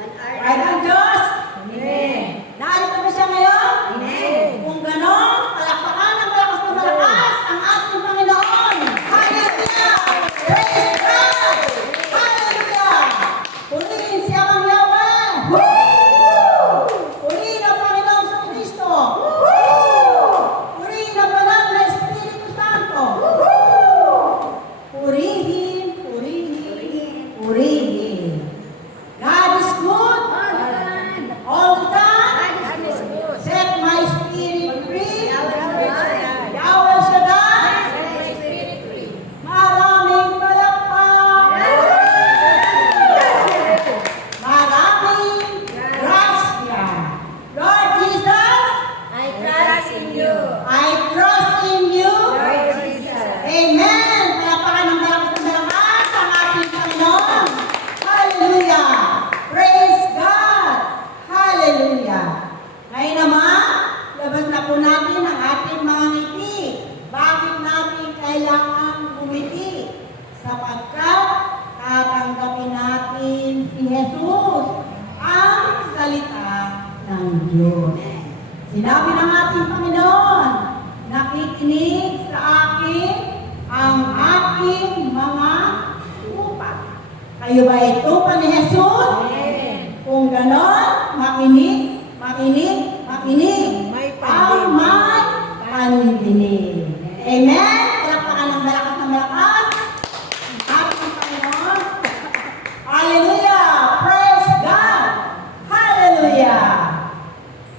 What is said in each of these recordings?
Right ang Diyos? Amen. Narito ba siya ngayon? Amen. Kung ganon, palakpakan ng malakas na malakas ang ating Panginoon. Hallelujah! Praise God! Hallelujah! Purihin siya ang Yahweh! Purihin ang Panginoon sa Kristo! Purihin ang banal na Espiritu Santo! Purihin, purihin, purihin. God is good all the time. Set my spirit free. Yahweh Shaddai. Maraming palakpak. Maraming grasya. Lord Jesus, I trust in you. I trust in you. Lord Jesus. Amen. Palakpakan ng malakas na malakas ang ating Panginoon. Hallelujah. Praise God. Hallelujah. Ngayon naman, labas na po natin ang ating mga ngiti. Bakit natin kailangan umiti? Sapagkat tatanggapin natin si Jesus, ang salita ng Diyos. Sinabi ng ating Panginoon, nakikinig sa akin ang aking mga tupa. Kayo ba ay tupa ni Jesus? Amen. Kung ganon, makinig, makinig, makinig. May Ang may pandinig. Amen? Palakpakan ng malakas na malakas. Ang ating Panginoon. Hallelujah! Praise God! Hallelujah!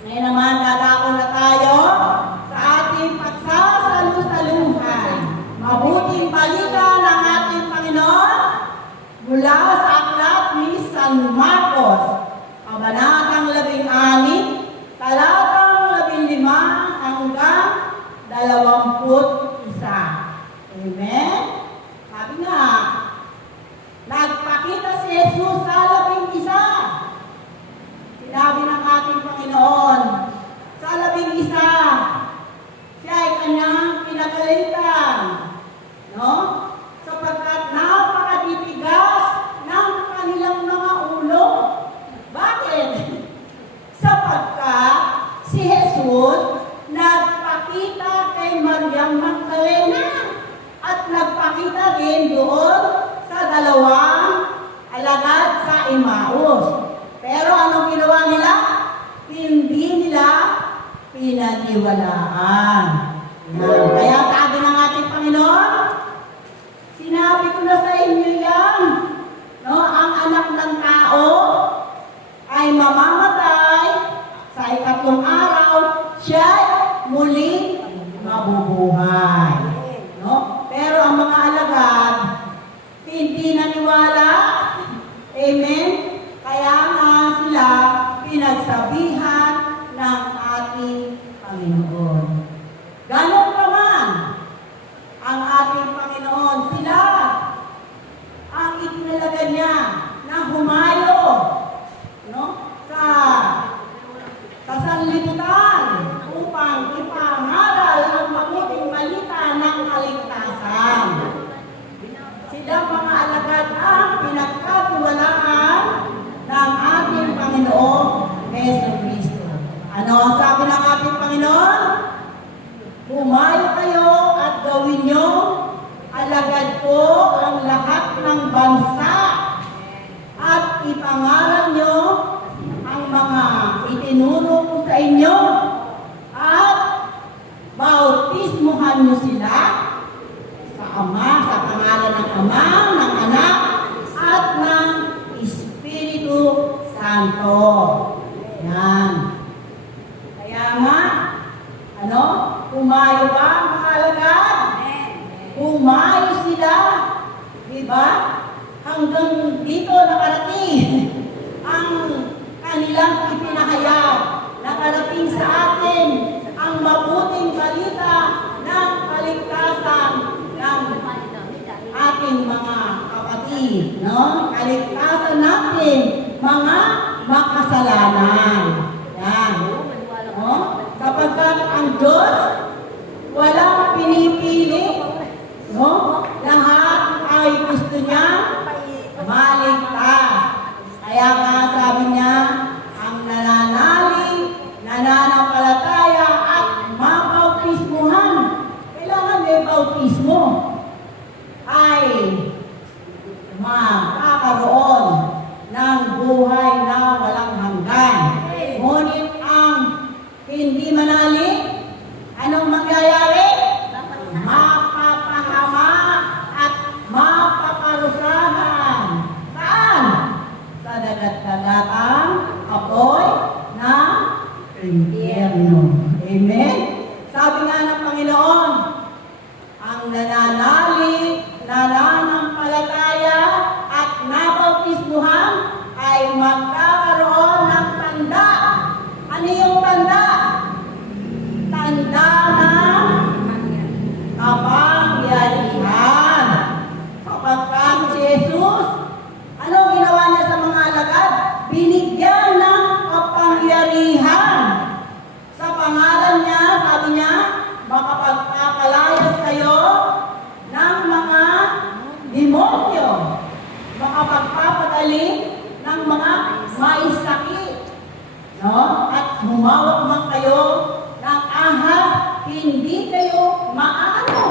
Ngayon naman, dadako na tayo sa ating pagsasalu-saluhan. Mabuting balita ng ating Panginoon mula sa aklat ni San Marcos, Kabanatang 16, talatang 15 hanggang 21. Amen? Sabi nga, nagpakita si Jesus sa 11. Sinabi ng ating Panginoon, sa 11, siya ay kanyang pinagalitan. No? Sapagkat napakatitigas ng kanilang mga ulo. Bakit? Sapagkat si Jesus nagpakita kay Maria Magdalena at nagpakita rin doon sa 2 alagad sa Emmaus. Pero anong ginawa nila? Hindi nila pinaniwalaan. Yan. Kaya sabi ng ating Panginoon, sinabi ko na sa inyo yan, no, ang anak ng tao ay mamamatay sa 3 araw, siya muling mabubuhay. No? Pero ang mga alagad, hindi naniwala. Amen? Kaya nga sila pinagsabihan ng ating Panginoon. Ganon naman ang ating Panginoon. Sila ang itinalaga niya na humayo, no, sa sanlibutan upang ipangaral ang mabuting balita ng kaligtasan. Sila mga alagad ang pinagkatiwalaan ng ating Panginoong Jesucristo. Ano ang sabi ng ating Panginoon? Humayo kayo at gawin niyo alagad ko ang lahat ng bansa at ipangaral niyo ang mga itinuro ko sa inyo at bautismuhan niyo sila sa Ama, sa pangalan ng Ama, ng Anak, at ng Espiritu Santo. Yan. Kaya nga, ano? Humayo ba ang mga alagad? Humayo sila. Diba? Hanggang dito nakarating ang kanilang ipinahayag. Nakarating sa atin ang mabuting balita ng kaligtasan ng ating mga kapatid. No? Kaligtasan natin mga makasalanan. Yan. No? Sapagkat ang Diyos walang pinipili, no? Lahat ay gusto niya maligtas. Kaya nga sabi niya, ay magkakaroon ng tanda. Ano yung tanda? Tanda ng kapangyarihan. Kapag si Jesus, ano ginawa niya sa mga alagad? Binigyan ng kapangyarihan. Sa pangalan niya, sabi niya, makapagpapalayas kayo ng mga demonyo, makapagpapagaling ng mga may sakit, no? At humawak man kayo ng ahas, hindi kayo maano.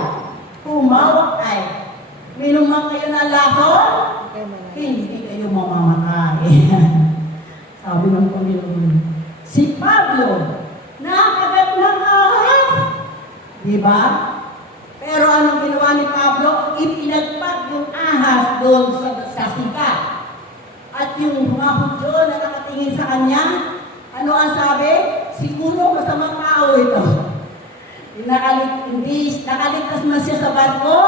Humawak ay minuman kayo ng lason, hindi kayo mamamatay. Sabi ng Panginoon. Si Pablo, nakagat ng ahas. Diba? Pero anong ginawa ni Pablo? Ipinagpag yung ahas doon sa sikat. At yung mga Hudyo na nakatingin sa kanya, ano ang sabi? Siguro masamang tao ito. Nakaligtas man siya sa barko,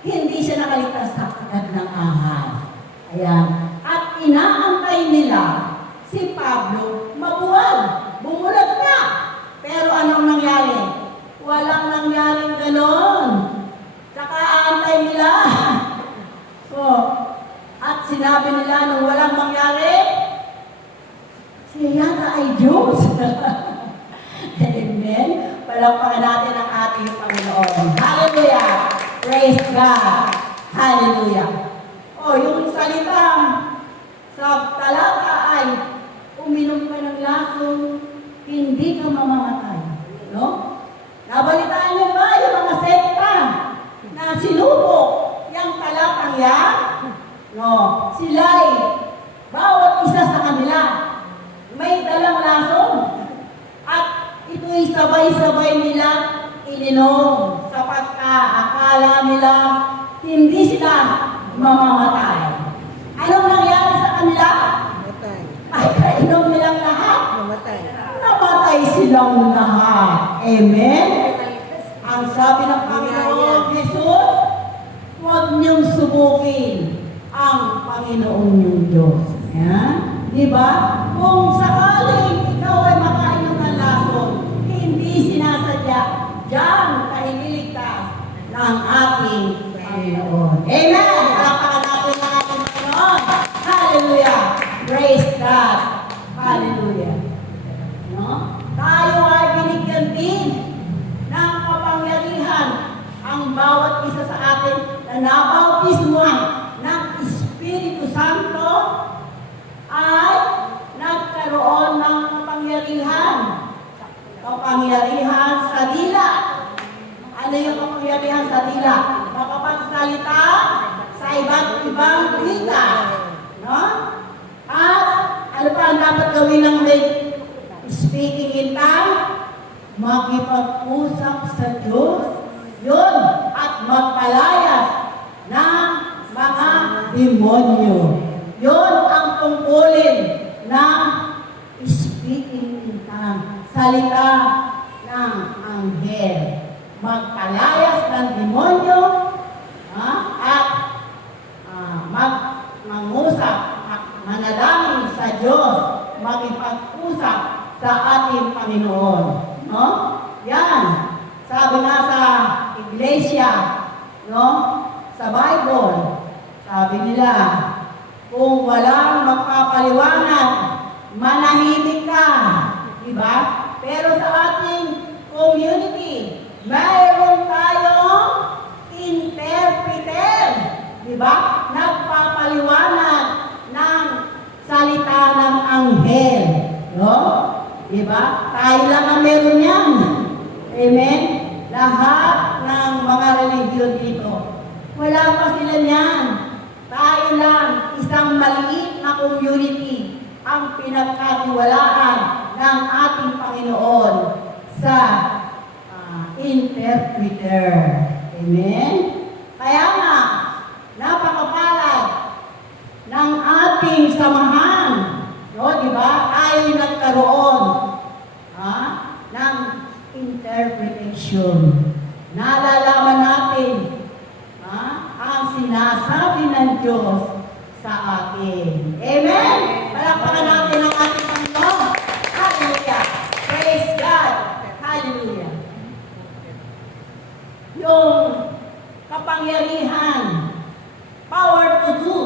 hindi siya nakaligtas sa kagat ng ahas. Ayan. At inaantay nila si Pablo mabuwag. Bumulag na. Pero anong nangyari? Walang nangyaring ganon. Saka aantay nila. At sinabi nila nung walang mangyari, siya yata ay Diyos. Amen. Palakpakan natin ang ating Panginoon. Hallelujah. Praise God. Hallelujah. Yung salitang sa talata ay, uminom ka ng lason, hindi ka mamamatay. No? Nabalitaan niyo ba yung mga sekta na sinubok yung talatang yan? No. Sila'y bawat isa sa kanila may dalang lason. At ito'y sabay-sabay nila ininom sapagkat akala nila hindi sila mamamatay. Anong nangyari sa kanila? Ay kainom nilang lahat. Namatay silang lahat. Amen? Ang sabi ng Panginoon Jesus, huwag niyong subukin ang Panginoon niyong Diyos. Yan? Diba? Kung sakaling ikaw ay makainom ng lason, hindi sinasadya, diyan ka ililigtas ng ating Panginoon. Amen! Palakpakan natin ang ating Panginoon. Hallelujah! Praise God! Hallelujah! No? Tayo ay binigyan din ng kapangyarihan ang bawat isa sa atin na nabautismuhan ng Espiritu Santo ay nagkaroon ng kapangyarihan. Kapangyarihan sa dila. Ano yung kapangyarihan sa dila? Makapagsalita sa iba't ibang wika. No? At ano pa ang dapat gawin ng speaking in tongue? Makipag-usap sa Diyos. Yun. At magpalayas ng mga demonyo. Yun ang tungkulin ng speaking in tongue. Salita ng anghel. Magpalayas ng demonyo at mangusap, manalangin sa Diyos, makipag-usap sa ating Panginoon. No? Yan. Sabi nga sa iglesia, no? Sa Bible, sabi nila, kung walang magpapaliwanag, manahimik ka. Diba? Pero sa ating community, mayroon tayong interpreter. Diba? Nagpapaliwanag ng salita ng anghel. No? Diba? Tayo lang ang meron yan. Amen? Lahat ng mga religion dito. Wala pa sila niyan. Tayo lang, isang maliit na community ang pinagkatiwalaan ng ating Panginoon sa interpreter. Amen? Kaya nga, napakapalad ng ating samahan. No, di ba? Tayo nagkaroon ng interpretation. Nalalaman natin ang sinasabi ng Diyos sa atin. Amen? kapangyarihan. Power to do.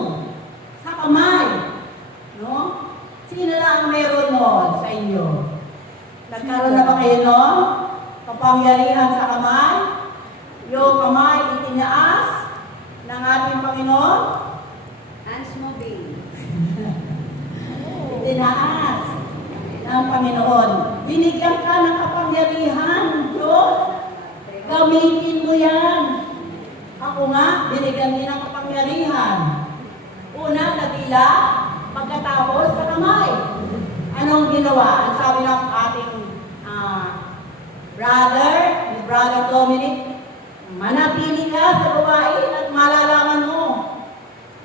Sa kamay. No? Sino na ang meron nun sa inyo? Nagkaroon na ba kayo nun? Kapangyarihan sa kamay? Yung kamay itinaas ng ating Panginoon? Hands moving. Itinaas ng Panginoon. Binigyan ka ng kapangyarihan, Diyos. Gamitin mo yan. Ako nga, binigyan din ng kapangyarihan. Una, sa dila, pagkatapos sa kamay. Anong ginawa? Ang sabi ng ating brother Dominic, manatili ka sa gawain at malalaman mo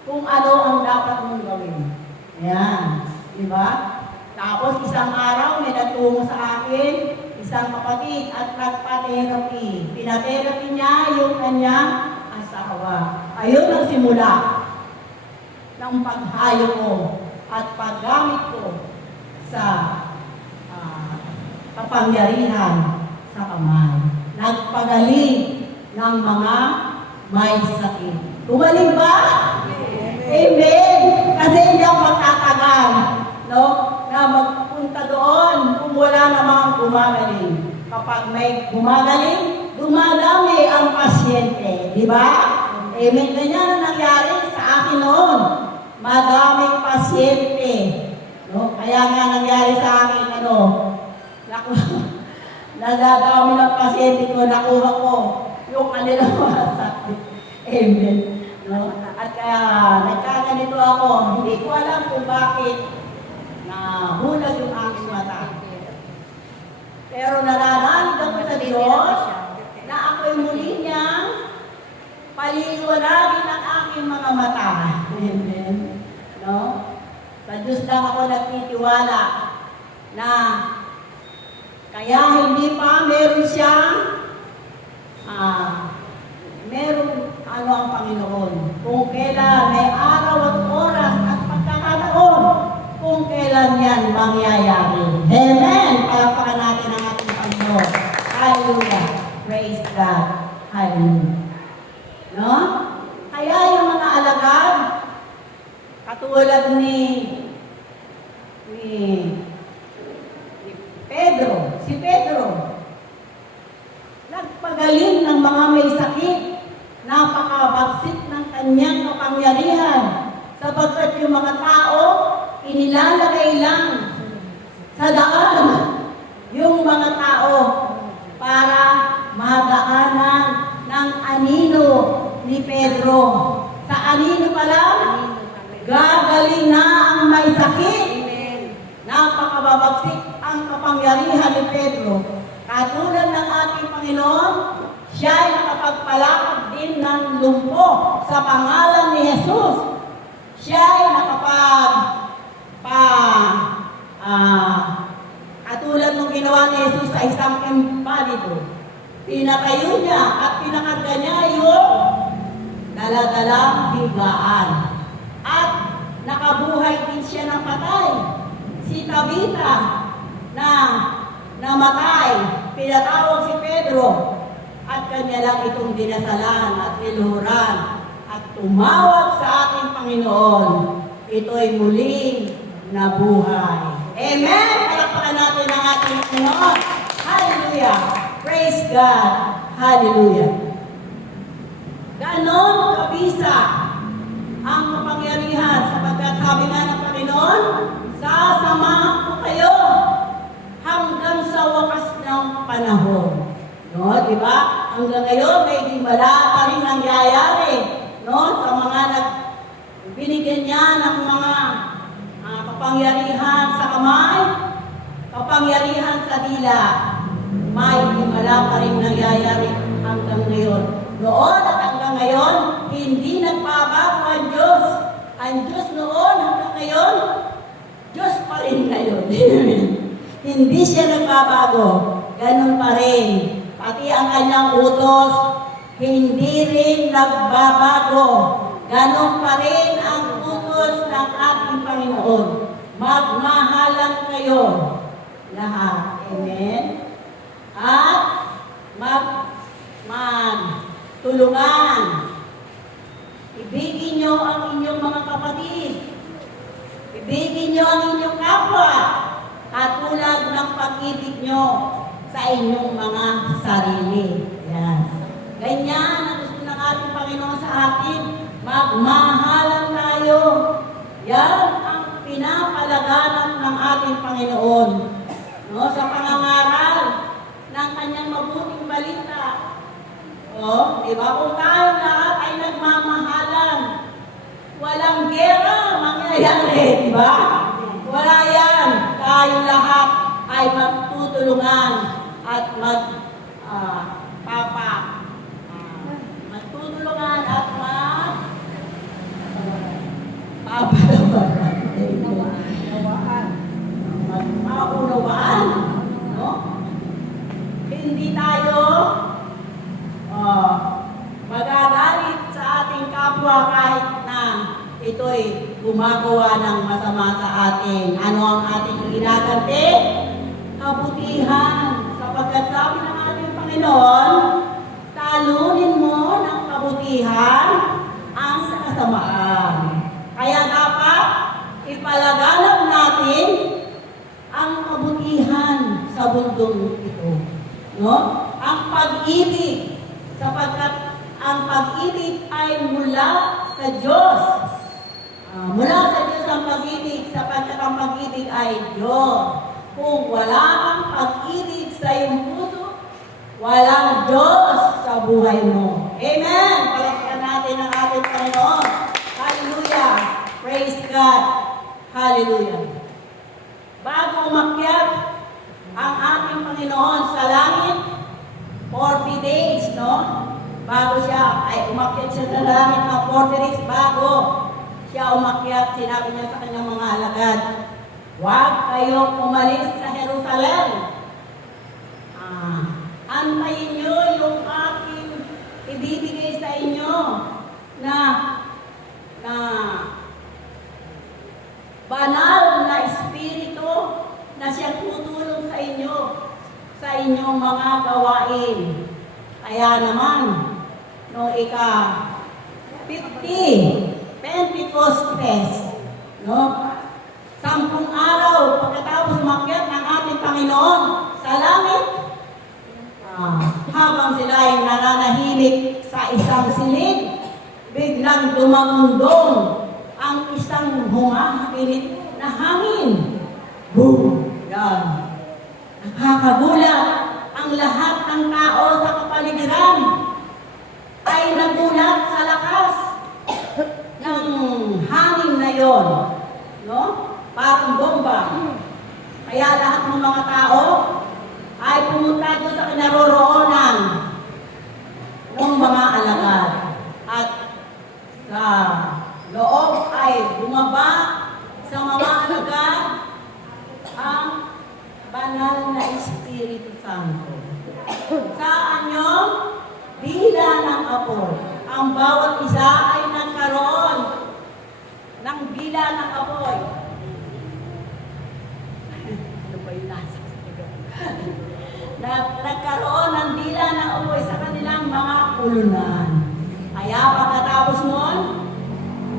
kung ano ang dapat mong gawin. Ayan. Diba? Tapos isang araw may natungo sa akin, isang kapatid at nagpa-therapy. Pina-therapy niya yung kanyang asawa. Ayun ang simula ng paghayo ko at paggamit ko sa kapangyarihan sa kamay. Nagpagaling ng mga may sakit. Gumaling ba? Amen! Kasi hindi ako magtatagal, no? Na magpunta doon kung wala namang gumagaling. Kapag may gumagaling, dumadami ang pasyente. Di ba? Amen. Ganyan ang nangyari sa akin noon. Madaming pasyente. No? Kaya nga nangyari sa akin, nadadami ng pasyente ko, nakuha ko yung kanilang mga sakit. Amen. No? At kaya nagkaganito ako, hindi ko alam kung bakit nahulas yung aking mata. Pero nananalig ako sa Diyos na ako'y muli niyang paliliwanagin ang aking mga mata. Amen. No? Sa Diyos lang ako nagtitiwala na kaya hindi pa meron siyang meron ang Panginoon. Kung kailan may araw at oras at pagkakataon, kung kailan yan mangyayari. Amen! Palapakan natin ang ating Panginoon. Hallelujah! Praise God! Hallelujah! No? Kaya yung mga alagad, katulad ni Pedro, si Pedro, nagpagaling ng mga may sakit, napakabagsik ng kanyang kapangyarihan, sapagkat yung mga tao, inilalagay lang sa daan yung mga tao para madaanan ng anino ni Pedro. Sa anino pa lang, gagaling na ang may sakit. Napakababagsik ang kapangyarihan ni Pedro. Katulad ng ating Panginoon, siya ay nakapagpalakad din ng lumpo sa pangalan ni Jesus. Siya ay katulad ng ginawa ni Jesus sa isang impalido. Pinatayo niya at pinakarga niya yung daladalang higaan. At nakabuhay din siya ng patay. Si Tabita na namatay, pinatawag si Pedro at kanya lang itong dinasalan at niluhuran at tumawag sa ating Panginoon. Ito'y muling nabuhay. Amen! Palakpakan natin ang ating Panginoon. Hallelujah! Praise God! Hallelujah! Ganon kabisa ang kapangyarihan sapagkat sabi nga ng Panginoon, sasamahan ko kayo hanggang sa wakas ng panahon. No, di ba? Hanggang ngayon, may himbala pa rin nangyayari. No? Sa mga binigyan niya ng mga kapangyarihan sa kamay, kapangyarihan sa dila. May himbala pa rin nangyayari hanggang ngayon. Noon at hanggang ngayon, hindi nagbabago ang Diyos. Ang Diyos noon hanggang ngayon, Diyos pa rin ngayon. Hindi siya nagbabago. Ganun pa rin. Pati ang kanyang utos, hindi rin nagbabago. Ganun pa rin ang utos ng ating Panginoon. Magmahalan kayo lahat. Amen? At magtulungan Ibigin nyo ang inyong mga kapatid. Ibigin nyo ang inyong kapwa. Katulad ng pag-ibig nyo sa inyong mga sarili. Yan. Ganyan ang gusto ng ating Panginoon sa atin. Magmahalan tayo. Yan ang pinapalaganap ng ating Panginoon. No, sa pangangaral ng kanyang mabuting balita. O, di ba? Kung tayong lahat ay nagmamahalan, walang gera mangyayari, di ba? Wala yan. Tayong lahat ay magtutulungan at magtutulungan at magpaunawaan. No? Hindi tayo magagalit sa ating kapwa kahit na ito'y gumagawa ng masama sa atin. Ano ang ating ginaganti? Kabutihan. Sapagkat sabi ng ating Panginoon, talunin mo ng kabutihan ang kasamaan. Kaya dapat ipalaganap natin ang kabutihan sa bundong ito. No? Ang pag-ibig, sapagkat ang pag-ibig ay mula sa Diyos. Mula sa Diyos ang pag-ibig, sapagkat ang pag-ibig ay Diyos. Kung wala kang pag-ibig sa iyong puso, walang Diyos sa buhay mo. Amen! Palakpakan natin ang ating Panginoon. Hallelujah! Praise God! Hallelujah! Bago umakyat ang ating Panginoon sa langit, 40 days, no? Bago siya, ay umakyat siya sa langit ng 40 days, bago siya umakyat, sinabi niya sa kanyang mga alagad, huwag kayong umalis sa Jerusalem. Antayin niyo yung aking ibibigay sa inyo na banal na espiritu na siyang tutulong sa inyo sa inyong mga gawain. Kaya naman, no, ika-50 Pentecostes, no? 10 araw pagkatapos umakyat ng ating Panginoon sa langit, habang sila ay nananahimik sa isang silid, biglang dumamundong ang isang humahakilit na hangin. Boom! Yan. Nakakagulat ang lahat ng tao sa kapaligiran ay nagulat sa lakas ng hangin na yon, no? Parang bomba. Kaya lahat ng mga tao ay pumunta doon sa kinaroroonan ng mga alagad. At sa loob ay bumaba sa mga alagad ang banal na Espiritu Santo. Saan yun? Bila ng apoy. Ang bawat isa ay nagkaroon ng bila ng apoy. Ano ba yung nasa? Nagkaroon ng bila ng apoy sa kanilang mga pulunan. Kaya pagkatapos noon,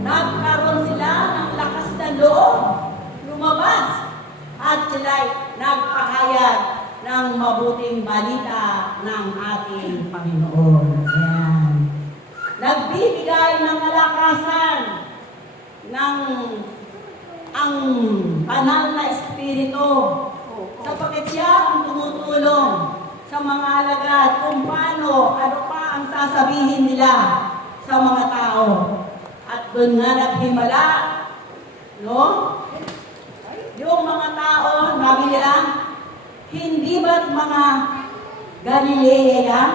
nagkaroon sila ng lakas ng loob, lumabas, at sila'y nagpahayag ng mabuting balita ng ating Panginoon. Ayan. Nagbibigay ng kalakasan ng ang banal na Espiritu. Sapagkat siya ang tumutulong sa mga alagad kung paano, ano pa ang sasabihin nila sa mga tao. At doon nga naghimala, no? Yung mga tao, sabi nila, hindi ba't mga Galilea yan?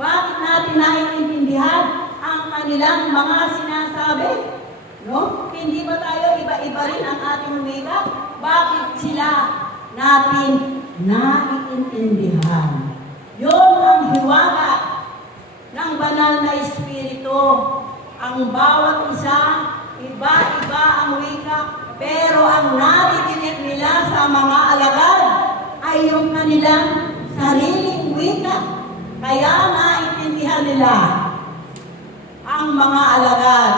Bakit natin naiintindihan ang kanilang mga sinasabi? No? Hindi ba tayo iba-iba rin ang ating wika? Bakit sila natin naiintindihan? Yun ang hiwaga ng banal na Espiritu. Ang bawat isa, iba-iba ang wika, pero ang naririnig nila sa mga alagad ay yung kanilang sariling wika. Kaya naintindihan nila ang mga alagad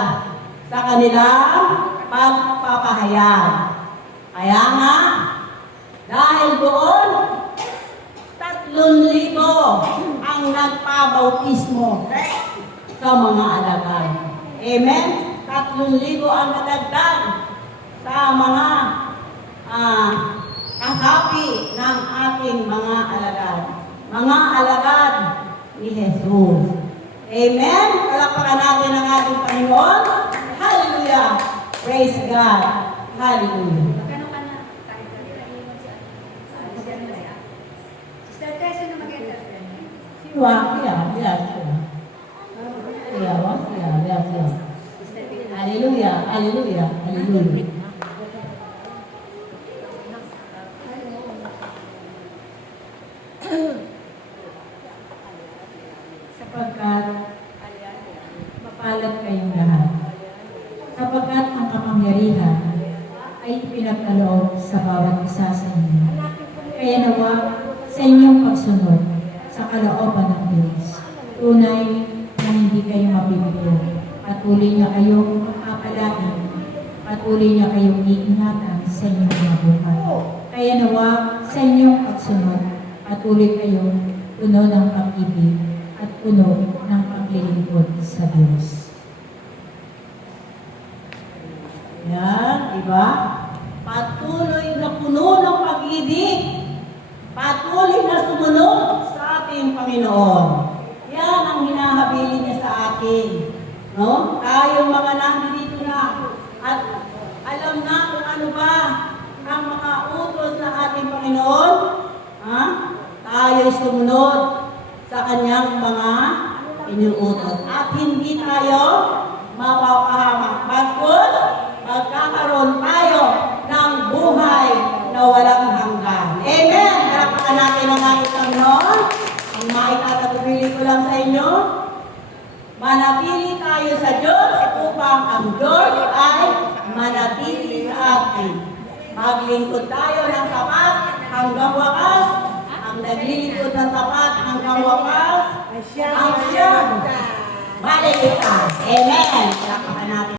sa kanilang pagpapahayag. Kaya nga, dahil doon, 3,000 ang nagpabautismo sa mga alagad. Amen? 3,000 ang nadagdag sa mga kasapi ng ating mga alagad. Mga alagad ni Jesus. Amen? Palakpakan natin ang ating Panginoon. Hallelujah! Praise God! Hallelujah! Magkano ka na? Sister Tess, ano mag-enter? Siwa, siya. Sister Pina. Hallelujah! Hallelujah! Hallelujah! Sapagkat mapalad kayong lahat. Sapagkat ang kapangyarihan ay pinagkaloob sa bawat isa sa inyo. Kaya nawa sa inyong pagsunod sa kalooban ng Diyos. Tunay na hindi kayo mabibigyan. Patuloy niya kayong papalain. Patuloy niya kayong iingatan sa inyong mga buhay. Kaya nawa sa inyong pagsunod, patuloy kayong puno ng pag-ibig at puno ng paglilingkod sa Diyos. Yan, diba? Patuloy na puno ng pag-ibig. Patuloy na sumunod sa ating Panginoon. Yan ang hinahabili niya sa atin. No? Tayong mga nandito na at alam na kung ano ba ang mga utos ng ating Panginoon. Ha? Tayo'y sumunod sa kanyang mga inuutos. At hindi tayo mapapahamak. Bagkus, magkakaroon tayo ng buhay na walang hanggan. Amen! Karapakan natin ang ating Panginoon. Ang maitatagubili ko lang sa inyo, manatili tayo sa Diyos upang ang Diyos ay manatili sa atin. Maglingkod tayo ng tapat hanggang wakas. Ang naglilingkod ng tapat hanggang wakas, ang siyang balik kita. Amen! Karapakan natin.